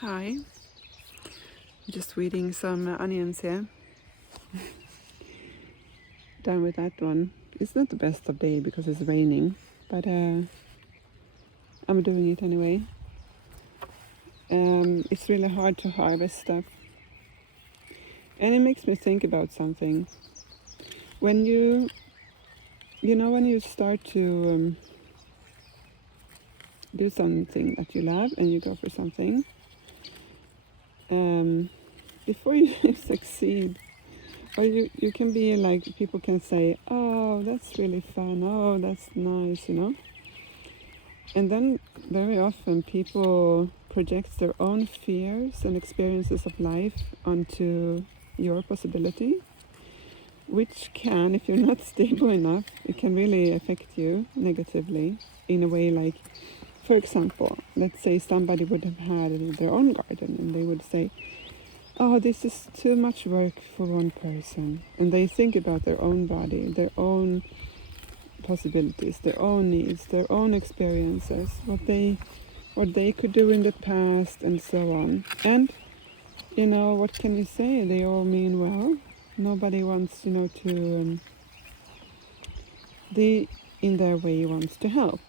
Hi, just weeding some onions here. Done with that one. It's not the best of day because it's raining, but I'm doing it anyway. It's really hard to harvest stuff, and it makes me think about something. When when you start to do something that you love and you go for something, before you succeed, or you can be like, people can say, oh, that's really fun, oh, that's nice, and then very often people project their own fears and experiences of life onto your possibility, which can, if you're not stable enough, it can really affect you negatively in a way. Like, for example, let's say somebody would have had their own garden and they would say, oh, this is too much work for one person. And they think about their own body, their own possibilities, their own needs, their own experiences, what they could do in the past, and so on. And what can you say? They all mean well. Nobody wants, they in their way wants to help.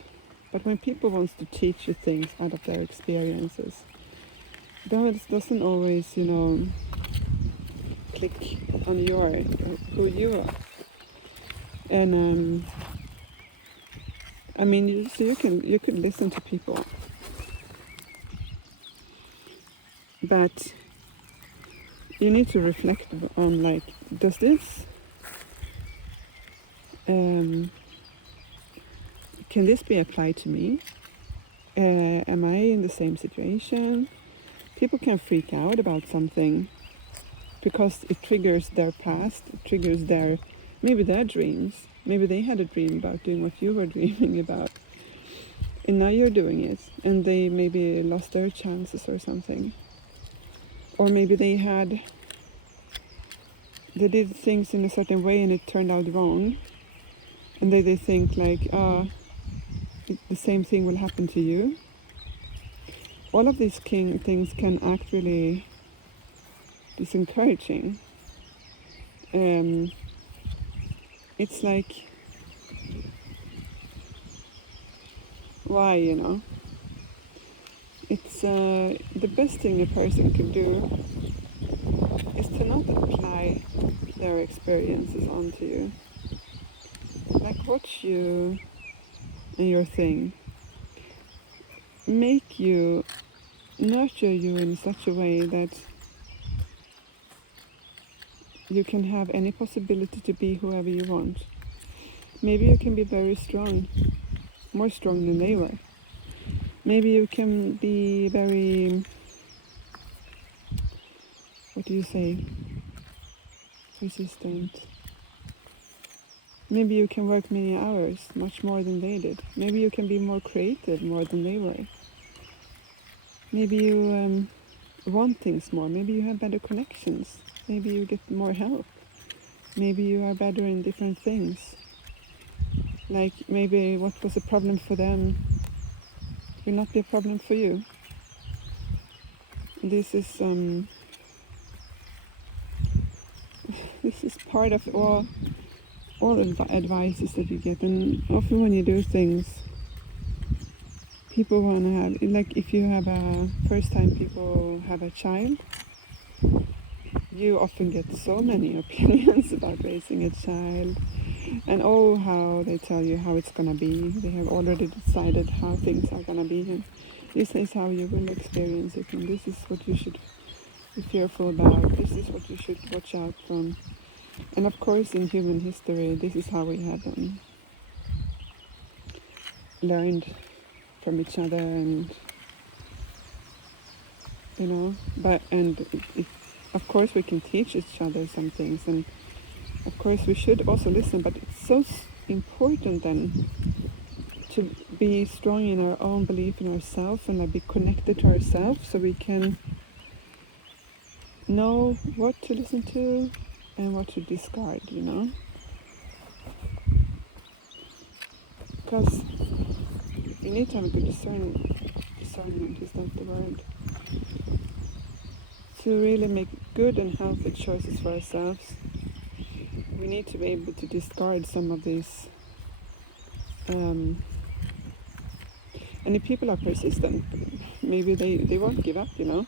But when people wants to teach you things out of their experiences, that doesn't always, click on who you are. And I mean, you could listen to people, but you need to reflect on, like, does this can this be applied to me? Am I in the same situation? People can freak out about something because it triggers their past, it triggers maybe their dreams. Maybe they had a dream about doing what you were dreaming about, and now you're doing it, and they maybe lost their chances or something. Or maybe they did things in a certain way and it turned out wrong, and they think like, the same thing will happen to you. All of these things can act really disencouraging. It's like, why, It's the best thing a person can do is to not apply their experiences onto you. Like, watch you and your thing. Nurture you in such a way that you can have any possibility to be whoever you want. Maybe you can be very strong, more strong than they were. Maybe you can be very, what do you say, resistant. Maybe you can work many hours, much more than they did. Maybe you can be more creative, more than they were. Maybe you want things more. Maybe you have better connections. Maybe you get more help. Maybe you are better in different things. Like, maybe what was a problem for them will not be a problem for you. This is this is part of all advices that you get. And often when you do things, people want to have, like, if you have first time people have a child, you often get so many opinions about raising a child, and how they tell you how it's gonna be. They have already decided how things are gonna be, and this is how you will experience it, and this is what you should be fearful about, this is what you should watch out from. And of course, in human history, this is how we have learned from each other, and of course we can teach each other some things, and of course we should also listen. But it's so important then to be strong in our own belief in ourselves, and be connected to ourselves, so we can know what to listen to and what to discard, because you need to have a good discernment, is that the word? to really make good and healthy choices for ourselves, we need to be able to discard some of these. And if people are persistent, maybe they won't give up, you know.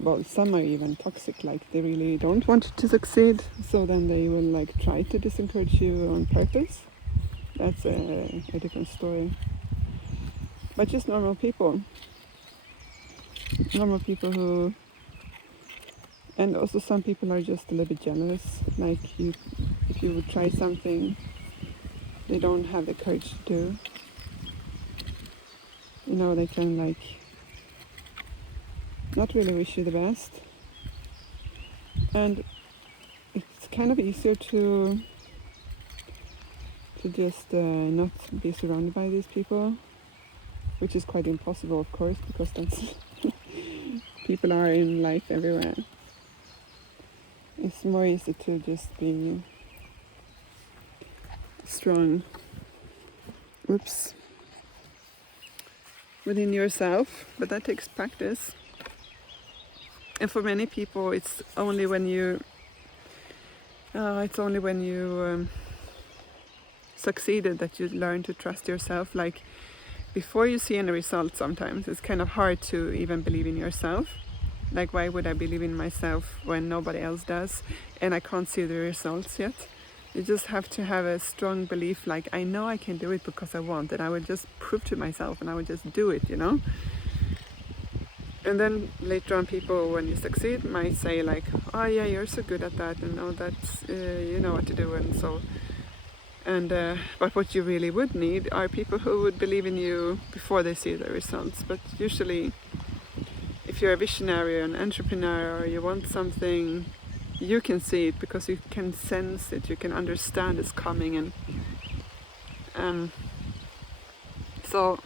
Well, some are even toxic, like they really don't want to succeed, so then they will like try to discourage you on purpose. That's a different story. But just normal people who, and also some people are just a little bit jealous, like if you would try something they don't have the courage to do, you know, they can like not really wish you the best. And it's kind of easier to just not be surrounded by these people, which is quite impossible, of course, because that's people are in life everywhere. It's more easy to just be strong within yourself, but that takes practice. And for many people, it's only when you succeeded that you learn to trust yourself. Like before you see any results, sometimes it's kind of hard to even believe in yourself. Like, why would I believe in myself when nobody else does and I can't see the results yet? You just have to have a strong belief, like, I know I can do it because I want, and I will just prove to myself and I will just do it, you know? And then later on, people, when you succeed, might say like, oh yeah, you're so good at that, and oh, that's, you know what to do, and so. And but what you really would need are people who would believe in you before they see the results. But usually, if you're a visionary or an entrepreneur, or you want something, you can see it because you can sense it, you can understand it's coming, and so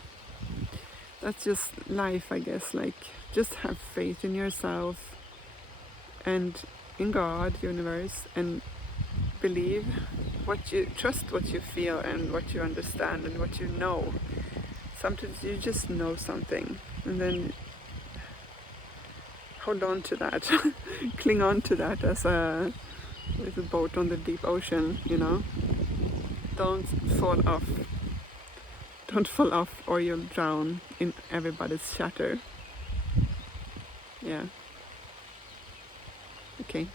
that's just life, I guess. Like, just have faith in yourself and in God, universe, and believe trust what you feel and what you understand and what you know. Sometimes you just know something, and then hold on to that, cling on to that as a boat on the deep ocean, you know. Don't fall off or you'll drown in everybody's chatter. Yeah. Okay.